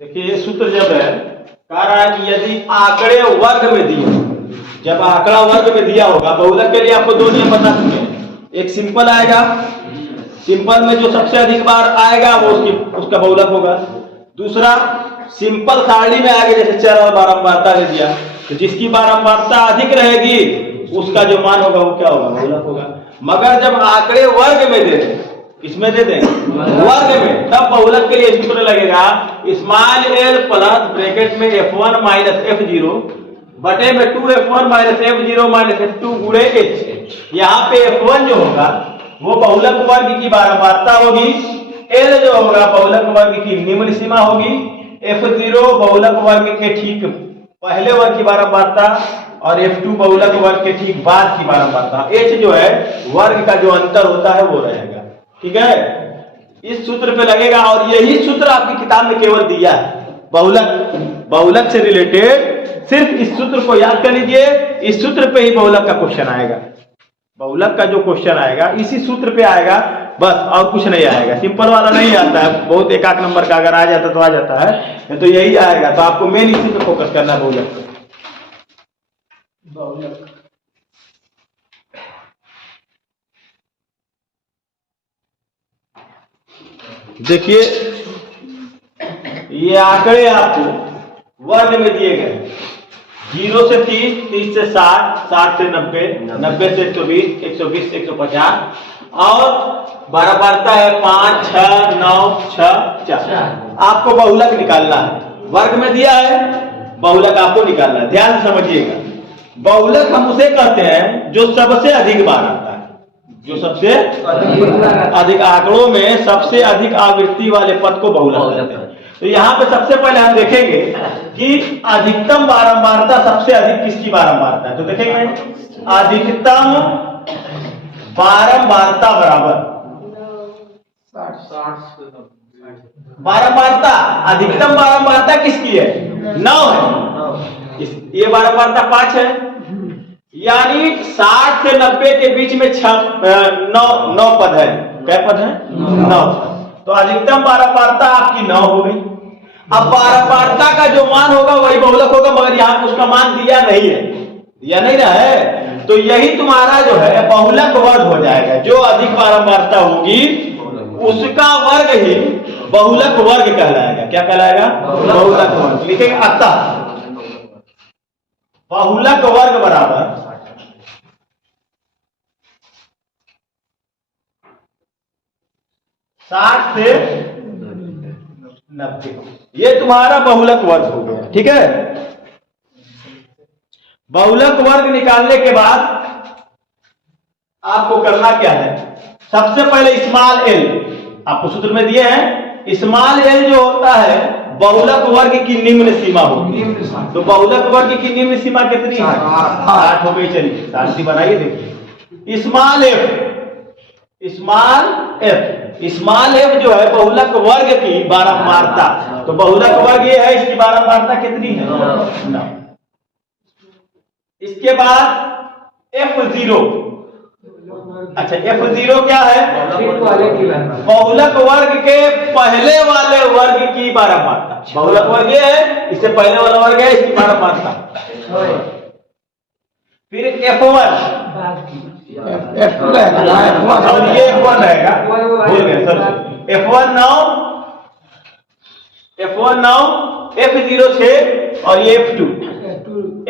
देखिए ये सूत्र जब है कह रहा है कि यदि आंकड़े वर्ग में दिए, जब आंकड़ा वर्ग में दिया होगा, बहुलक के लिए आपको दो नियम बता चुके हैं। एक सिंपल आएगा, सिंपल में जो सबसे अधिक बार आएगा वो उसका बहुलक होगा। दूसरा सिंपल सारणी में आगे जैसे चर और बारंबारता दे दिया, तो जिसकी बारंबारता अधिक रहेगी उसका जो मान होगा वो क्या होगा, बहुलक होगा। मगर जब आंकड़े वर्ग में दे दें, किसमें दे दें, वर्ग में, तब बहुलक के लिए सूत्र लगेगा स्मॉल एल प्लस ब्रैकेट में f1 माइनस f0 बटे में 2f1 minus f0 minus f2 गुणे h। यहाँ पे f1 जो होगा वो बहुलक वर्ग की बारंबारता होगी, l जो होगा बहुलक वर्ग की निम्न सीमा होगी, f0 बहुलक वर्ग के ठीक पहले वर्ग की बारंबारता और f2 बहुलक वर्ग के ठीक बाद की बारंबारता, h जो है वर्ग का जो अंतर होता है वो रहेगा। ठीक है, इस सूत्र पे लगेगा और यही सूत्र आपकी किताब में केवल दिया है। बहुलक से रिलेटेड सिर्फ इस सूत्र को याद कर लीजिए, इस सूत्र पे ही बहुलक का क्वेश्चन आएगा। बहुलक का जो क्वेश्चन आएगा इसी सूत्र पे आएगा, बस और कुछ नहीं आएगा। सिंपल वाला नहीं आता है, बहुत एक आध नंबर का अगर आ जाता तो आ जाता है, तो यही आएगा। तो आपको मेन इसी पे फोकस करना है, बहुलक। देखिए ये आंकड़े आपको वर्ग में दिए गए, 0 से 30, 30 से 60, 60 से 90, 90 से 120, 120 से 150 और बारंबारता है 5, 6, 9, 6, 4। आपको बहुलक निकालना है, वर्ग में दिया है, बहुलक आपको निकालना है। ध्यान से समझिएगा, बहुलक हम उसे कहते हैं जो सबसे अधिक बार आता है, जो सबसे अधिक आंकड़ों में सबसे अधिक आवृत्ति वाले पद को बहुलक कहते हैं। तो यहाँ पे सबसे पहले हम देखेंगे कि अधिकतम बारंबारता सबसे अधिक किसकी बारंबारता है। तो देखेंगे अधिकतम बारंबारता बराबर बारंबारता, अधिकतम बारंबारता किसकी है, 9 है। ये बारंबारता 5 है, यानी 60 से 90 के बीच में 9 पद है। क्या पद है, 9। तो अधिकतम बारंबारता आपकी 9 हो गई। अब बारंबारता का जो मान होगा वही बहुलक होगा, मगर यहाँ पे उसका मान दिया नहीं है, दिया नहीं ना है, तो यही तुम्हारा जो है बहुलक वर्ग हो जाएगा। जो अधिक बारंबारता होगी उसका वर्ग ही बहुलक वर्ग कहलाएगा। क्या कहलाएगा, बहुलक वर्ग। लिखेंगे अतः बहुलक वर्ग बराबर 60 से 90, ये तुम्हारा बहुलक वर्ग हो गया। ठीक है, बहुलक वर्ग निकालने के बाद आपको करना क्या है, सबसे पहले स्मॉल एल आपको सूत्र में दिए हैं। स्मॉल एल जो होता है बहुलक वर्ग की निम्न सीमा होगी। तो बहुलक वर्ग की निम्न सीमा कितनी है, 60 हो गई। चलिए 60 बनाइए, देखिए स्मॉल एफ, स्मॉल एफ जो है बहुलक वर्ग की बारंबारता। तो बहुलक वर्ग ये है, इसकी बारंबारता कितनी है, 9। इसके बाद f0, अच्छा f0 क्या है, बहुलक वर्ग के पहले वाले वर्ग की बारंबारता। बहुलक वर्ग ये है, इससे पहले वाला वर्ग है, इसकी बारंबारता। फिर f1, F2 रहेगा, ये F1 रहेगा, भूल गए सर। F1 9, F0 6 और ये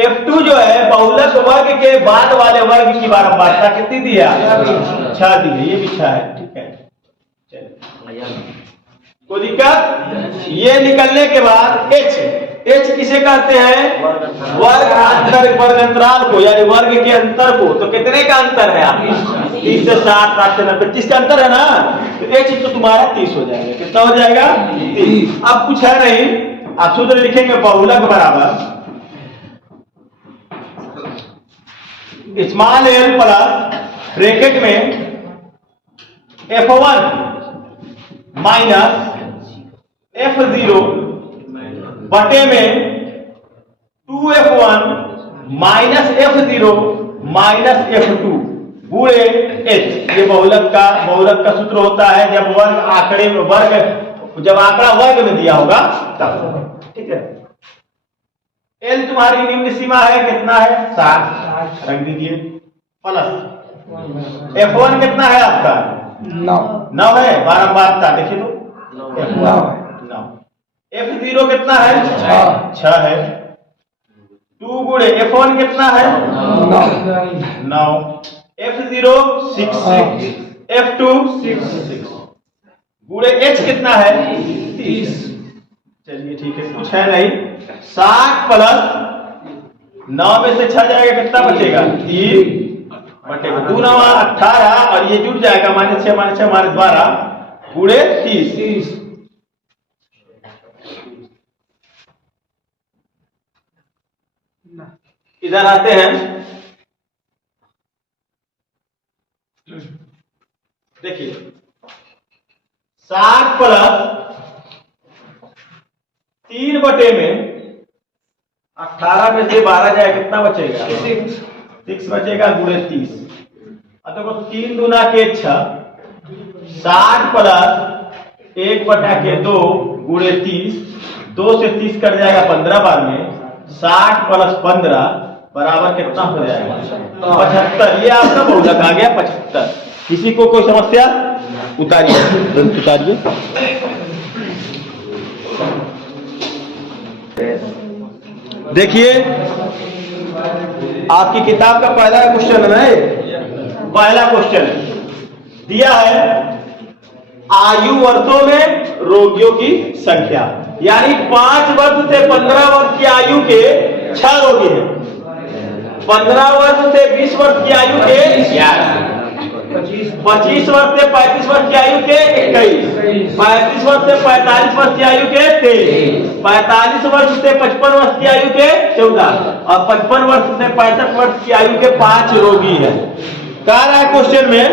F2 जो है बहुलक वर्ग के बाद वाले वर्ग की बारंबारता कितनी दी है, 6 दी है। ये भी 6 है। ठीक है, चलिए कोई दिक्कत। ये निकलने के बाद H किसे कहते हैं, वर्ग अंतर, वर्ग अंतराल को, यानी वर्ग के अंतर को। तो कितने का अंतर है आपकी, 30 से 60, 60 से 90, 30 का अंतर है na, तो H तो तुम्हारा 30 हो जाएगा। कितना हो जाएगा, 30। अब कुछ है नहीं, आप सूत्र लिखेंगे बहुलक बराबर स्मॉल एल प्लस ब्रैकेट में f1 माइनस f0 बटे में 2f1 minus f0 minus f2 गुणे h। ये बहुलक का सूत्र होता है। जब वर्ग आंकड़े में, वर्ग जब आंकड़ा वर्ग में दिया होगा तब। ठीक है, एल तुम्हारी निम्न सीमा है, कितना है 60, रख दीजिए, प्लस F1 कितना है आपका 9 है, बारंबारता देखिए तो 9। F0 कितना है 6 है, 2 गुणे F1 कितना है 9, F0 6, F2 6 गुणे H कितना है 30। चलिए ठीक है, कुछ है नहीं, 60 प्लस 9 में से 6 जाएगा, कितना बचेगा 3 बटेगा 2 9 18, और ये जुड़ जाएगा -6 -12 गुणे 30। इधर आते हैं, देखिए 60 प्लस 3 बटे में 18 में से 12 जाए, कितना बचेगा 6 बचेगा गुणे 30। देखो 3 दूना के 6, 60 प्लस 1/2 गुणे 30, 2 से 30 कट जाएगा 15 बार में, 60 प्लस 15 बराबर कितना हो जाएगा 75। ये आपका बहुलक आ गया 75। किसी को कोई समस्या? उतारिए उतारिए। देखिए आपकी किताब का पहला क्वेश्चन है, पहला क्वेश्चन दिया है आयु वर्षों में रोगियों की संख्या, यानी 5 वर्ष से 15 वर्ष की आयु के 6 रोगी हैं, 15 वर्ष से 20 वर्ष की आयु के 11, 25 वर्ष से 35 वर्ष की आयु के 21, 35 वर्ष से 45 वर्ष की आयु के 23, 45 वर्ष से 55 वर्ष की आयु के 14, और 55 वर्ष से 65 वर्ष की आयु के 5 रोगी हैं। कह रहा है क्वेश्चन में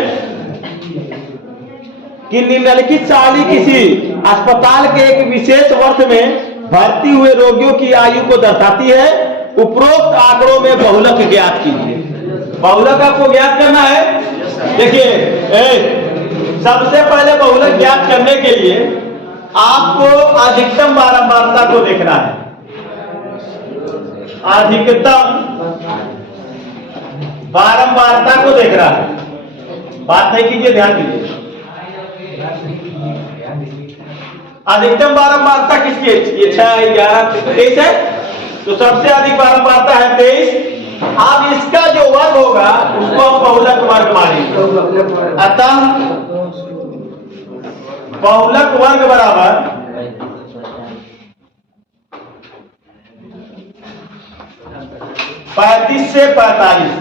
कि निम्नलिखित सारणी किसी अस्पताल के एक विशेष वर्ष में भर्ती हुए रोगियों की आयु को दर्शाती है, उपरोक्त आंकड़ों में बहुलक ज्ञात कीजिए। बहुलक आपको ज्ञात करना है। देखिए सबसे पहले बहुलक ज्ञात करने के लिए आपको अधिकतम बारंबारता को देखना है। अधिकतम बारंबारता को देख रहा है, बात नहीं कीजिए, ध्यान दीजिए। अधिकतम बारंबारता किसकी है? ये 6 11 23 है, तो सबसे अधिक बारंबारता है 23। अब इसका जो वर्ग होगा उसको हम बहुलक वर्ग मानेंगे। अतः बहुलक वर्ग बराबर 35 से 45।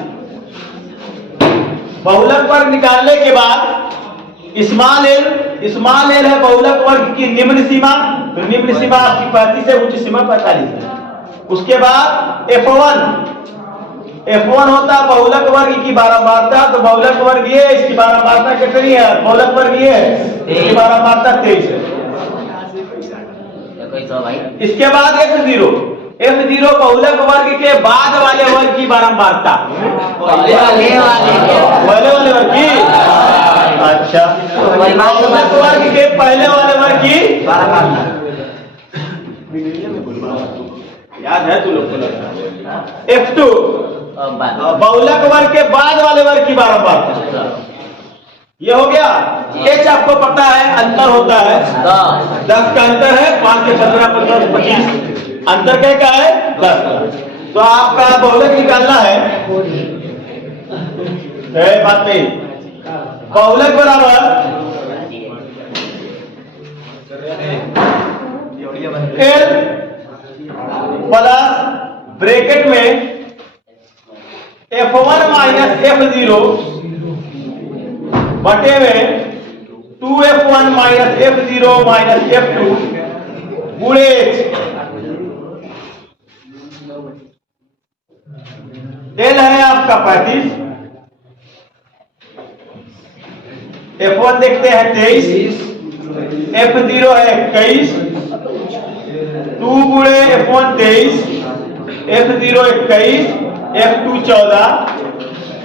बहुलक वर्ग निकालने के बाद स्मॉल एल है बहुलक वर्ग की निम्न सीमा, तो निम्न सीमा आपकी 35 है, उच्च सीमा 45 है। उसके बाद F1 होता है बहुलक वर्ग की बारंबारता, तो बहुलक वर्ग ये, इसकी बारंबारता कितनी है? बहुलक वर्ग ये है, इसकी बारंबारता 23 है। इसके बाद F0 बहुलक वर्ग के बाद वाले वर्ग की बारंबारता, पहले वाले वर्ग की, अच्छा, बहुलक वर्ग के पहले वाले वर्ग की बारंबारता याद है तू लोग को? F2 बहुलक वर्ग के बाद वाले वर्ग की बारंबारता, ये हो गया। H आपको पता है अंतर होता है 10 का अंतर है, 5 से 15 15 25 अंतर क्या है 10। तो आपका बहुलक निकालना है, बात नहीं, बहुलक बराबर L प्लस ब्रैकेट में F1 माइनस F0 बटे में 2F1 minus F0 minus F2 गुणे L है आपका 35, F1 देखते हैं 23, F0 है 21, 2 गुणे F1 23, F0 21, F2 14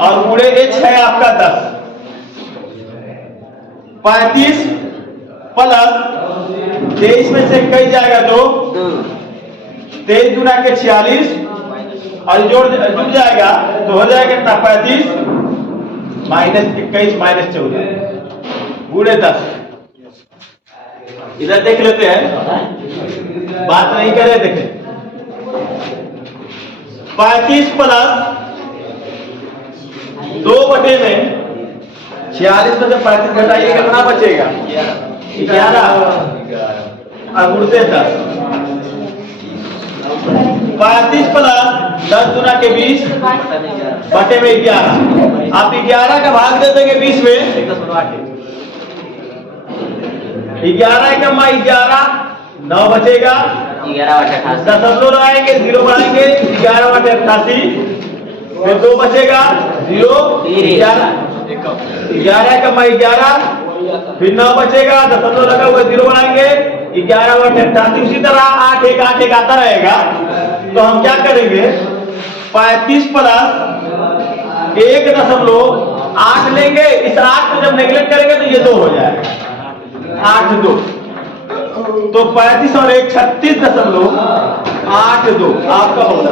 और गुणे H है आपका 10। 35 प्लस 23 में से 21 जाएगा तो 23 दूना के 46 और जुड़ जाएगा तो हो जाएगा कितना 35 माइनस 21 माइनस 14 गुणे 10। इधर देख लेते हैं, बात नहीं करे, देखें 35 प्लस 2 बटे में 46 में से 35 घटाइए कितना बचेगा 11 और गुणे 10। 35 प्लस 10 गुना के 20 बटे में 11। आप 11 का भाग दे देंगे 20 में 11 का 11 9 बचेगा 10 लगाएंगे 0 बढ़ाएंगे 11 बटे 88 फिर 2 बचेगा 0 11 का 11 फिर 9 बचेगा 10 लगा हुआ 0 बढ़ाएंगे 11 बटे 88। उसी तरह 8 1 8 1 आता रहेगा। तो हम क्या करेंगे 35 प्लस 1.8 लेंगे, इस 8 को जब नेगलेक्ट करेंगे तो ये 2 हो जाएगा 8 2। तो 35 और 1 36.82 आपका होगा।